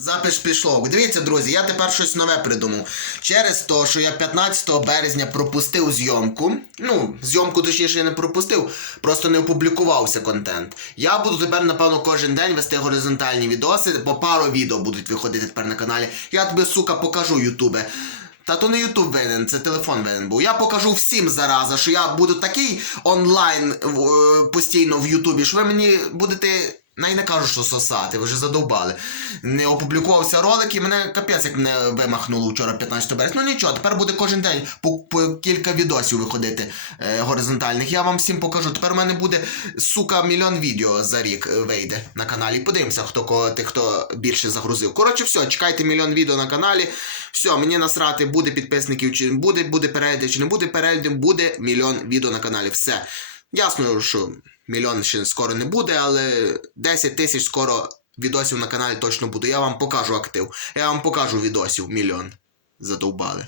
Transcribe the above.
Запис пішло. Дивіться, друзі, я тепер щось нове придумав. Через те, що я 15 березня пропустив зйомку. Ну, зйомку точніше я не пропустив, просто не опублікувався контент. Я буду тепер, напевно, кожен день вести горизонтальні відоси, по пару відео будуть виходити тепер на каналі. Я тобі, сука, покажу Ютубе. Та то не Ютуб винен, це телефон винен був. Я покажу всім зараза, що я буду такий онлайн е, постійно в Ютубі, що ви мені будете. Най не кажу, що сосати, ви вже задовбали. Не опублікувався ролик і мене капець, як мене вимахнуло вчора 15 березня. Ну нічого, тепер буде кожен день по, по кілька відосів виходити е, горизонтальних. Я вам всім покажу. Тепер у мене буде, сука, мільйон відео за рік е, вийде на каналі. Подивимося, хто кого тих, хто більше загрузив. Коротше, все, чекайте мільйон відео на каналі. Все, мені насрати, буде підписників чи буде, буде переглядів чи не буде переглядів, буде мільйон відео на каналі. Все. Ясно, що мільйон ще скоро не буде, але 10 тисяч скоро відосів на каналі точно буде. Я вам покажу актив. Я вам покажу відосів мільйон. Задовбали.